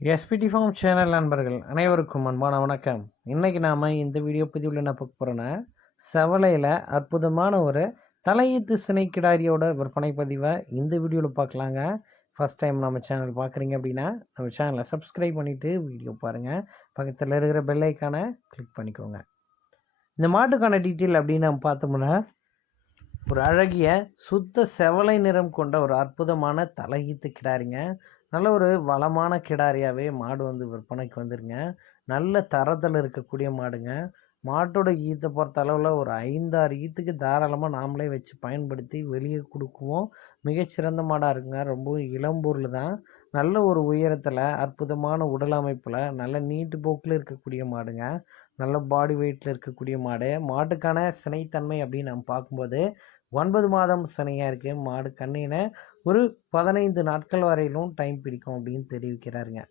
SPD form channel நண்பர்கள் அனைவருக்கும் அன்பான வணக்கம். இன்றைக்கி நாம் இந்த வீடியோ பதிவில் என்ன பார்க்க போகிறோன்னா செவலையில் அற்புதமான ஒரு தலையீத்து சினை கிடாரியோட விற்பனை பதிவை இந்த வீடியோவில் பார்க்கலாங்க. ஃபஸ்ட் டைம் நம்ம சேனல் பார்க்குறீங்க அப்படின்னா நம்ம சேனலை சப்ஸ்கிரைப் பண்ணிவிட்டு வீடியோ பாருங்கள் பக்கத்தில் இருக்கிற பெல்லைக்கான கிளிக் பண்ணிக்கோங்க. இந்த மாட்டுக்கான டீட்டெயில் அப்படின்னு நம்ம பார்த்தோம்னா ஒரு அழகிய சுத்த செவலை நிறம் கொண்ட ஒரு அற்புதமான தலையீத்து கிடாரிங்க. நல்ல ஒரு வளமான கிடாரியாகவே மாடு வந்து விற்பனைக்கு வந்துருங்க. நல்ல தரத்தில் இருக்கக்கூடிய மாடுங்க. மாட்டோட ஈத்தை பொறுத்த அளவில் ஒரு ஐந்தாறு ஈத்துக்கு தாராளமாக நாமளே வச்சு பயன்படுத்தி வெளியே கொடுக்குவோம். மிகச்சிறந்த மாடாக இருக்குங்க. ரொம்பவும் இளம்பூரில் தான். நல்ல ஒரு உயரத்தில் அற்புதமான உடல் அமைப்பில் நல்ல நீட்டு போக்கில் இருக்கக்கூடிய மாடுங்க. நல்ல பாடி வெயிட்டில் இருக்கக்கூடிய மாடு. மாட்டுக்கான சினைத்தன்மை அப்படின்னு நம்ம பார்க்கும்போது ஒன்பது மாதம் சினையாக இருக்குது மாடு கண்ணினை ஒரு பதினைந்து நாட்கள் வரையிலும் டைம் பிடிக்கும் அப்படின்னு தெரிவிக்கிறாருங்க.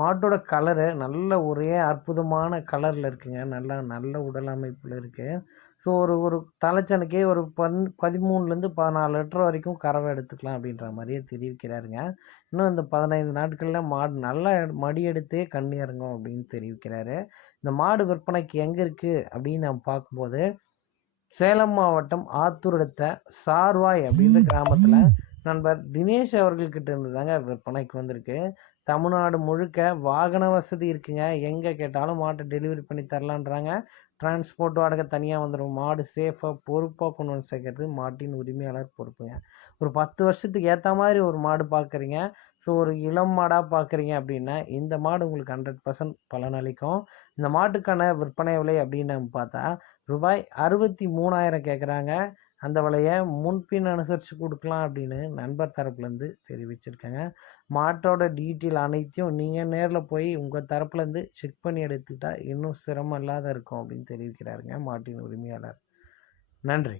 மாட்டோட கலரு நல்ல ஒரே அற்புதமான கலரில் இருக்குங்க. நல்லா நல்ல உடல் அமைப்பில் இருக்குது ஸோ ஒரு ஒரு தலைச்சனுக்கே ஒரு பன் பதிமூணுலேருந்து பதினாலு லிட்டர் வரைக்கும் கறவை எடுத்துக்கலாம் அப்படின்ற மாதிரியே தெரிவிக்கிறாருங்க. இன்னும் இந்த பதினைந்து நாட்களில் மாடு நல்லா மடி எடுத்தே கண்ணி இறங்கும் அப்படின்னு தெரிவிக்கிறாரு. இந்த மாடு விற்பனைக்கு எங்கே இருக்குது அப்படின்னு நம்ம பார்க்கும்போது சேலம் மாவட்டம் ஆத்தூர் அடுத்த சார்வாய் அப்படின்ற கிராமத்தில் நண்பர் தினேஷ் அவர்கள்கிட்ட இருந்து தாங்க விற்பனைக்கு வந்திருக்கு. தமிழ்நாடு முழுக்க வாகன வசதி இருக்குங்க. எங்கே கேட்டாலும் மாட்டை டெலிவரி பண்ணி தரலான்றாங்க. டிரான்ஸ்போர்ட் வாடகை தனியாக வந்துடும் மாடு சேஃபாக பொறுப்பாக கொண்டு வந்து சேர்க்கறது மாட்டின் உரிமையாளர் பொறுப்புங்க. ஒரு பத்து வருஷத்துக்கு ஏற்ற மாதிரி ஒரு மாடு பார்க்குறீங்க ஸோ ஒரு இளம் மாடாக பார்க்குறீங்க அப்படின்னா இந்த மாடு உங்களுக்கு ஹண்ட்ரட் பர்சன்ட் பலனளிக்கும் இந்த மாட்டுக்கான விற்பனை விலை அப்படின்னு நம்ம பார்த்தா ரூபாய் அறுபத்தி மூணாயிரம் கேட்குறாங்க அந்த விலையை முன்பின் அனுசரித்து கொடுக்கலாம் அப்படின்னு நண்பர் தரப்புலேருந்து தெரிவிச்சிருக்கேங்க. மாட்டோட டீட்டெயில் அனைத்தையும் நீங்கள் நேரில் போய் உங்கள் தரப்புலேருந்து செக் பண்ணி எடுத்துக்கிட்டால் இன்னும் சிரமம் இல்லாத இருக்கும் அப்படின்னு தெரிவிக்கிறாருங்க மாட்டின் உரிமையாளர். நன்றி.